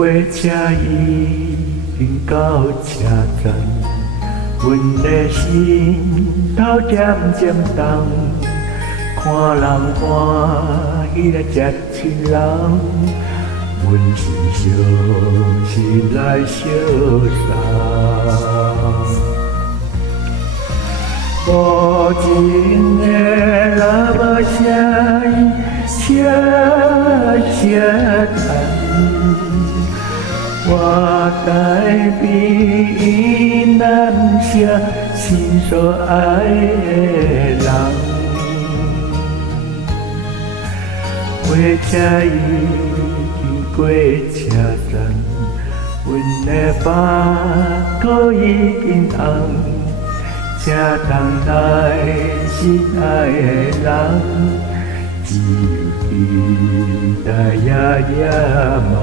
火车已经到车站，阮的心头渐渐重，看人欢喜来接亲人，阮是伤心来相送。无情的喇叭声，车声叹。我台比伊难舍心所爱的人，火车已经过车站，阮的腹肚已经红，才等来心爱的人，只有期待夜夜梦。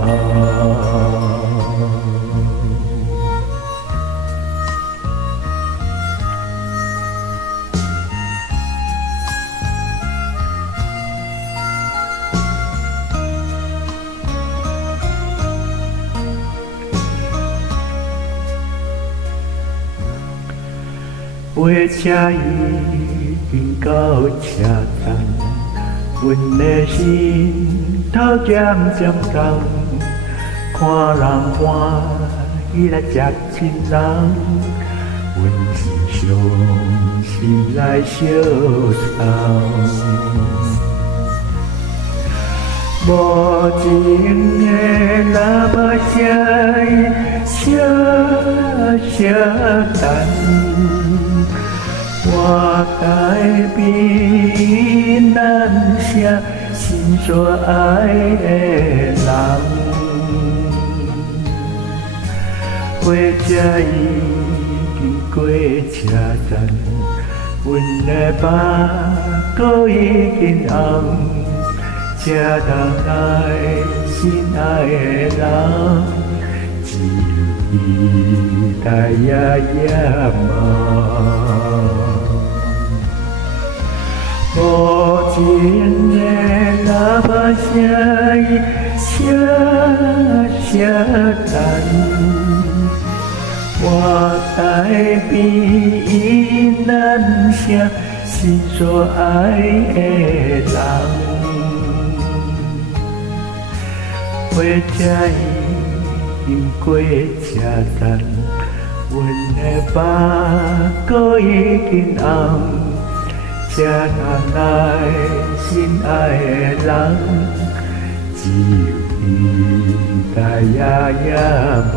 火车已经到车站，阮的心头渐渐重，看人欢喜来接亲人，阮是伤心来相送。无情的喇叭声，声声叹。我台比难舍心所爱的人，火车已经过车站，阮的腹肚已经红，才等来心爱的人，只有期待夜夜梦。无情的喇叭声，声声叹。我台比伊难舍心所爱的人，火车已经过车站，阮的腹肚已经红，才等来心爱的人，只有期待夜夜梦。